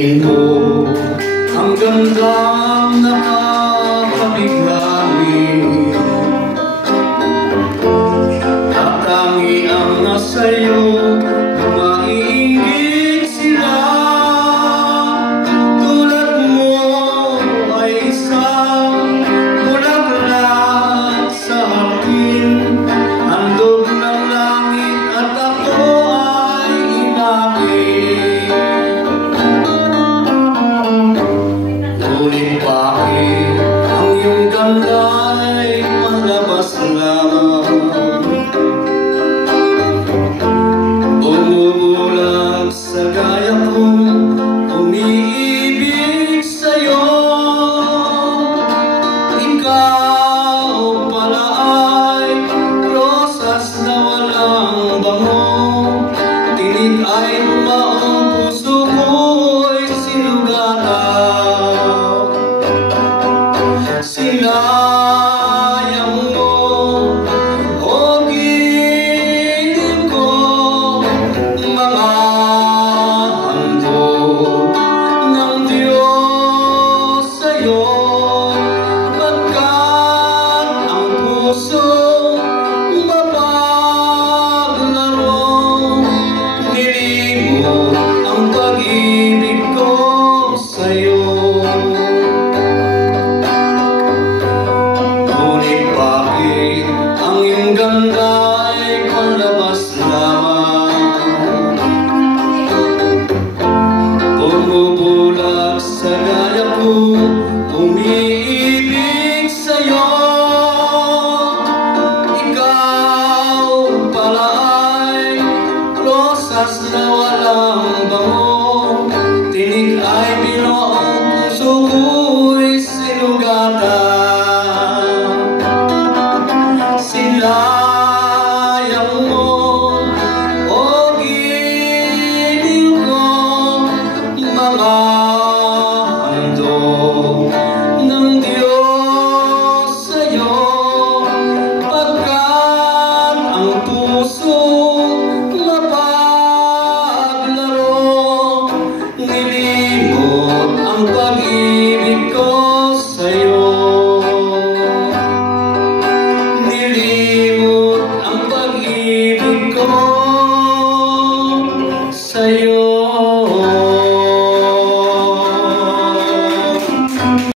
tingin mo ang gandang nakakabigay. Tatangi ang nasa'yo, maiinggit sila. Tulad mo ay isang bulaklak sa hardin, handog ng langit at ako ay inakit. Ngunit bakit ang iyong ganda'y malabas lang? Bumubulag sa gaya kong umiibig sa'yo. Ikaw pala ay rosas na walang bango. Tinig ay maong puso ko'y sinugatan. Sinayang mo o giling ko mga handog ng Diyos sa'yo, pagkat ang puso mapaglaro. Nilimot ang pag-ibig ko sa'yo. Ngunit bakit ang iyong ganda